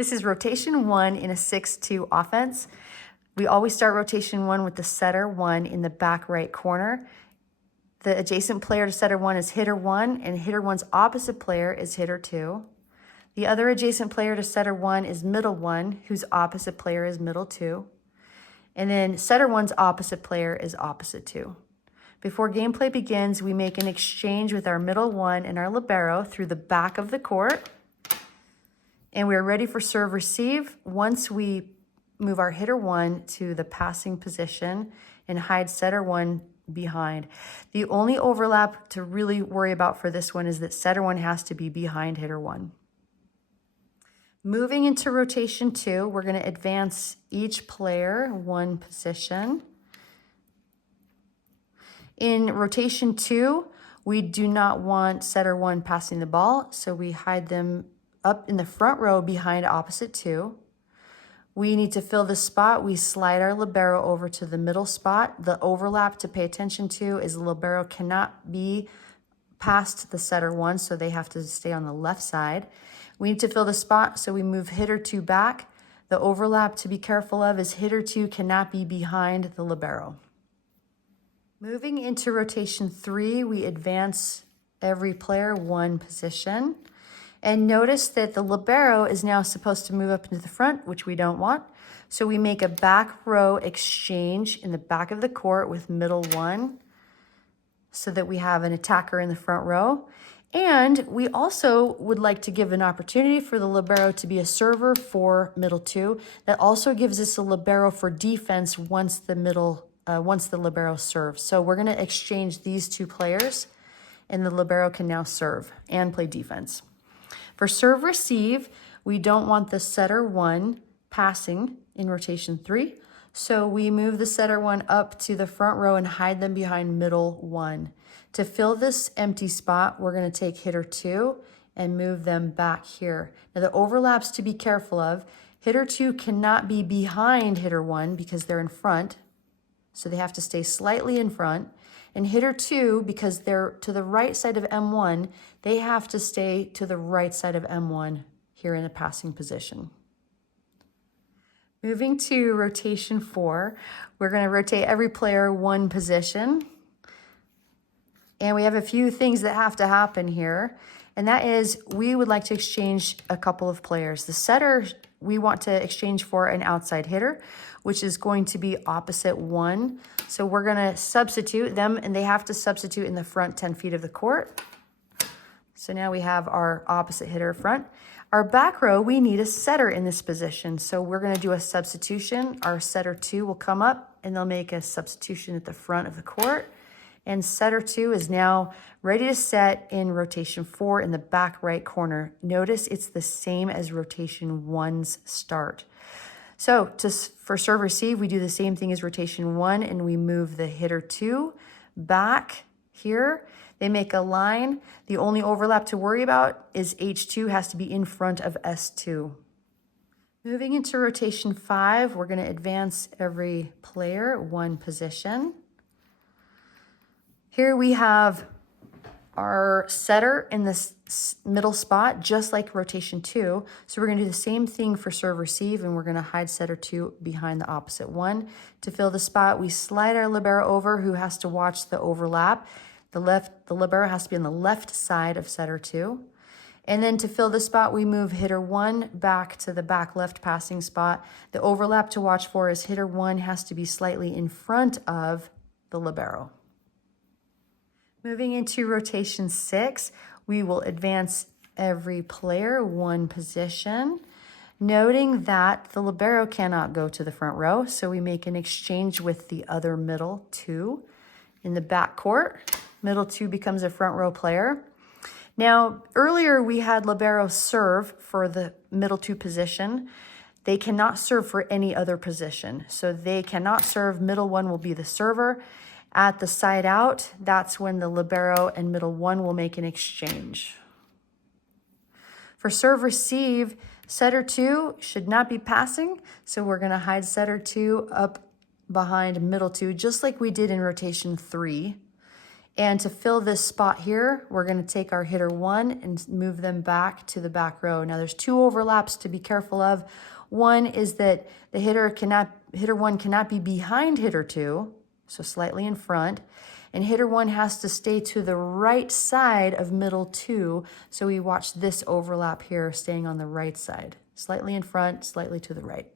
This is rotation 1 in a 6-2 offense. We always start rotation 1 with the setter 1 in the back right corner. The adjacent player to setter 1 is hitter 1, and hitter 1's opposite player is hitter 2. The other adjacent player to setter 1 is middle 1, whose opposite player is middle 2. And then setter 1's opposite player is opposite 2. Before gameplay begins, we make an exchange with our middle 1 and our libero through the back of the court. And we're ready for serve receive once we move our hitter 1 to the passing position and hide setter 1 behind. The only overlap to really worry about for this one is that setter 1 has to be behind hitter 1. Moving into rotation 2, we're going to advance each player 1 position. In rotation 2, we do not want setter 1 passing the ball, so we hide them up in the front row behind opposite 2. We need to fill the spot. We slide our libero over to the middle spot. The overlap to pay attention to is the libero cannot be past the setter 1, so they have to stay on the left side. We need to fill the spot, so we move hitter 2 back. The overlap to be careful of is hitter 2 cannot be behind the libero. Moving into rotation 3, we advance every player 1 position. And notice that the libero is now supposed to move up into the front, which we don't want. So we make a back row exchange in the back of the court with middle 1 so that we have an attacker in the front row. And we also would like to give an opportunity for the libero to be a server for middle 2. That also gives us a libero for defense once the libero serves. So we're going to exchange these 2 players, and the libero can now serve and play defense. For serve receive, we don't want the setter 1 passing in rotation 3. So we move the setter 1 up to the front row and hide them behind middle 1. To fill this empty spot, we're going to take hitter 2 and move them back here. Now the overlaps to be careful of. Hitter 2 cannot be behind hitter 1 because they're in front. So they have to stay slightly in front. And hitter 2, because they're to the right side of M1, they have to stay to the right side of M1 here in the passing position. Moving to rotation 4, we're going to rotate every player 1 position. And we have a few things that have to happen here. And that is, we would like to exchange a couple of players. The setter, we want to exchange for an outside hitter, which is going to be opposite 1. So we're going to substitute them, and they have to substitute in the front 10 feet of the court. So now we have our opposite hitter front. Our back row, we need a setter in this position. So we're going to do a substitution. Our setter 2 will come up, and they'll make a substitution at the front of the court. And setter 2 is now ready to set in rotation 4 in the back right corner. Notice it's the same as rotation 1's start. So for serve receive, we do the same thing as rotation 1, and we move the hitter 2 back here. They make a line. The only overlap to worry about is H2 has to be in front of S2. Moving into rotation 5, we're going to advance every player 1 position. Here we have our setter in this middle spot, just like rotation 2. So we're going to do the same thing for serve receive, and we're going to hide setter 2 behind the opposite 1. To fill the spot, we slide our libero over, who has to watch the overlap. The libero has to be on the left side of setter 2. And then to fill the spot, we move hitter 1 back to the back left passing spot. The overlap to watch for is hitter 1 has to be slightly in front of the libero. Moving into rotation 6, we will advance every player 1 position, noting that the libero cannot go to the front row, so we make an exchange with the other middle 2 in the back court. Middle 2 becomes a front row player. Now, earlier we had libero serve for the middle 2 position. They cannot serve for any other position, so they cannot serve. Middle 1 will be the server. At the side out, that's when the libero and middle 1 will make an exchange. For serve receive, setter 2 should not be passing, so we're going to hide setter 2 up behind middle 2, just like we did in rotation 3. And to fill this spot here, we're going to take our hitter 1 and move them back to the back row. Now there's 2 overlaps to be careful of. One is that the hitter 1 cannot be behind hitter 2, so slightly in front. And hitter 1 has to stay to the right side of middle 2. So we watch this overlap here staying on the right side. Slightly in front, slightly to the right.